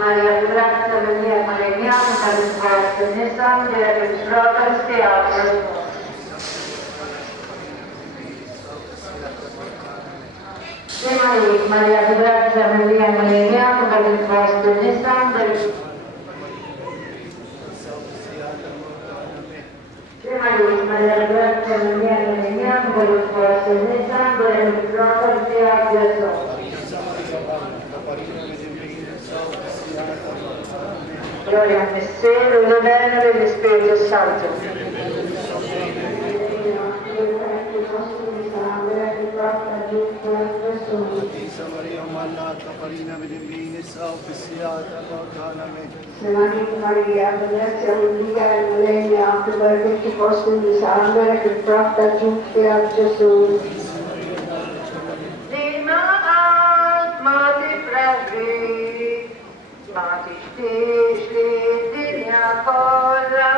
Marija, grazia 𝐒𝐮𝐬𝐢𝐝 per il vostro nesandere per il Procession. Marija, grazia 𝐒𝐮𝐬𝐢𝐝 per il vostro nesandere. Marija, grazia 𝐒𝐮𝐬𝐢𝐝 per il vostro nesandere per il Procession. Gloria al Mistero, Novena dello Spirito Santo. Marija, Immakulata, farina bil-imbini, ufficiata, Marija, grazia 𝐒𝐮𝐬𝐢𝐝 perché ti posso disandere che porta giunti a Gesù. ما تشتيش للدنيا كلها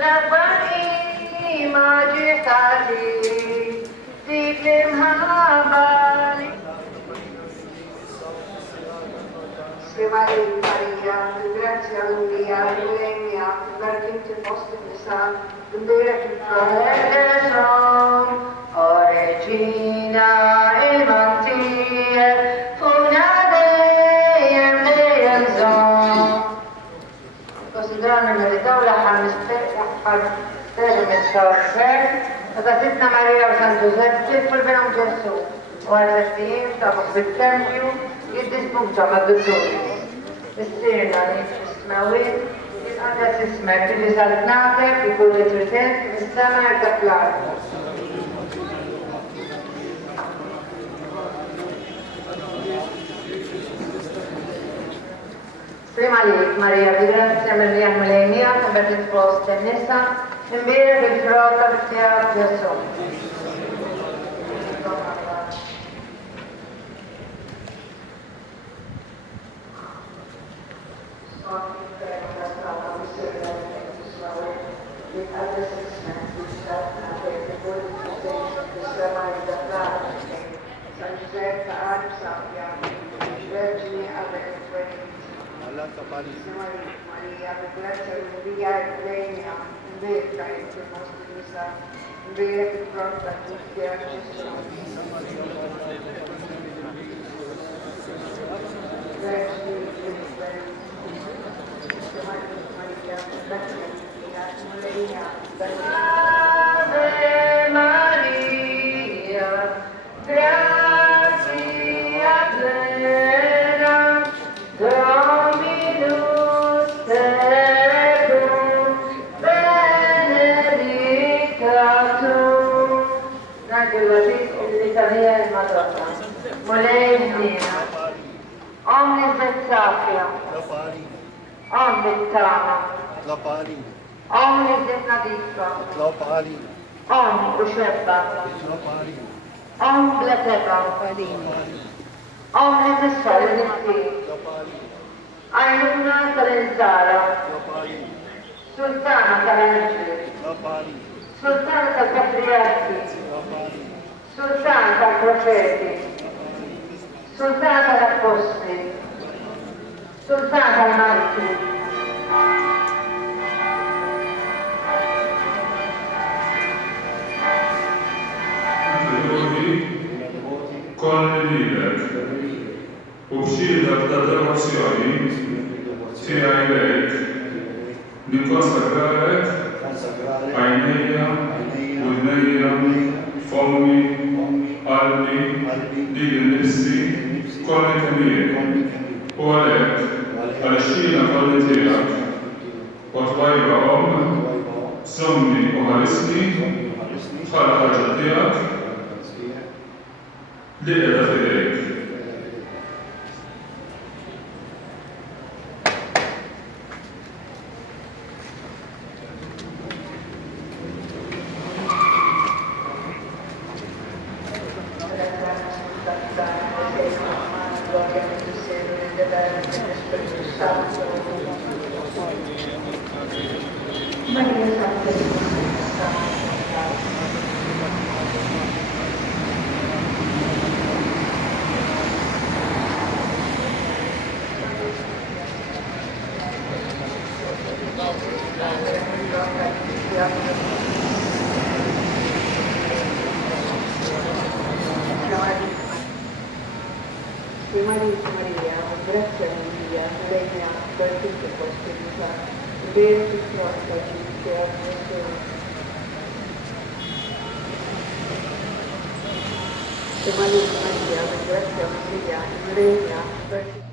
ربني ما جيت عليك تكلمها بالي Marija, grazia 𝐒𝐮𝐬𝐢𝐝 perché ti posso disandere che Procession, o Regina Immaculate, considerando meritevole حرستاج متشرفات فقدتنا ماريا وسان جوزيف تدخل بينهم جسو وهالتسليم تابق بالتنبيو يدس مبجع مددوري السيرنا نسماوين يتقدس اسمك اللي زلتناتك يكون ترتين بالسماء تطلع Prima lì, Maria, di grazia 𝐒𝐮𝐬𝐢𝐝 per il vostro nessa, invece del frotto che ti ha Gesù. Marija, grazia 𝐒𝐮𝐬𝐢𝐝 invece che il nostro messa, invece che porta giunti a Gesù. Ave Maria, grazia plena, Dominus tecum, benedicta tu. Anche l'Italia è Madonna. Molennina, omnis et sapia, omnis tana, omnis et nadifa, omnis uscebba, omnis bleteba, omnis et solenni, Ailuna Salenzara, Sultana Talangeli, Sultana tal Patriarchi, Sultana tal Profeti, Sultana tal Apostoli, Sultana tal Martiri, lilek u b'xhiedek tad-devozzjoni tiegħi lejk nikkonsagralek għajnejja, udnejja, fommi, qalbi, lili nnifsi, kolli kemm jien. U għalhekk għaliex jiena kolli tiegħek u twajba sommi u ħarisni bħala ħaġa tiegħek li qiegħda f'idejk. Marija, grazie a Maria, lei mi ha dato tutte possibilità, vero che troppo ci Maria, grazie a Maria, lei mi ha dato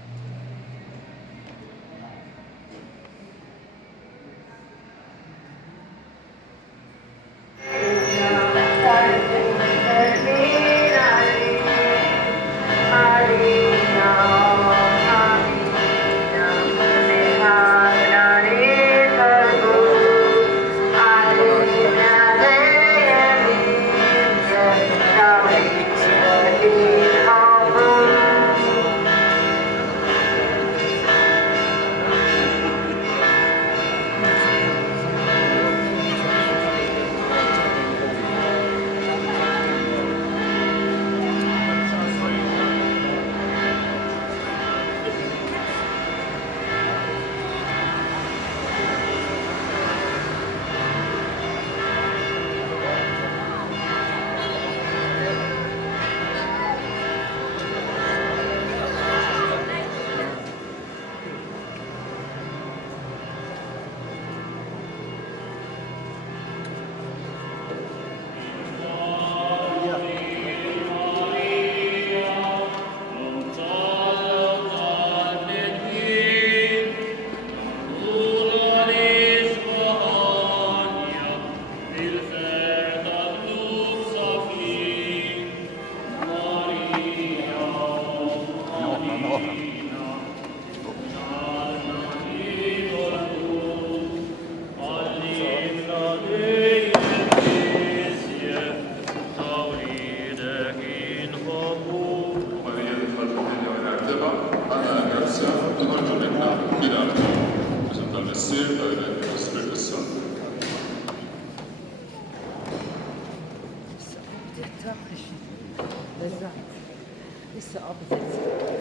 Issa qabdet.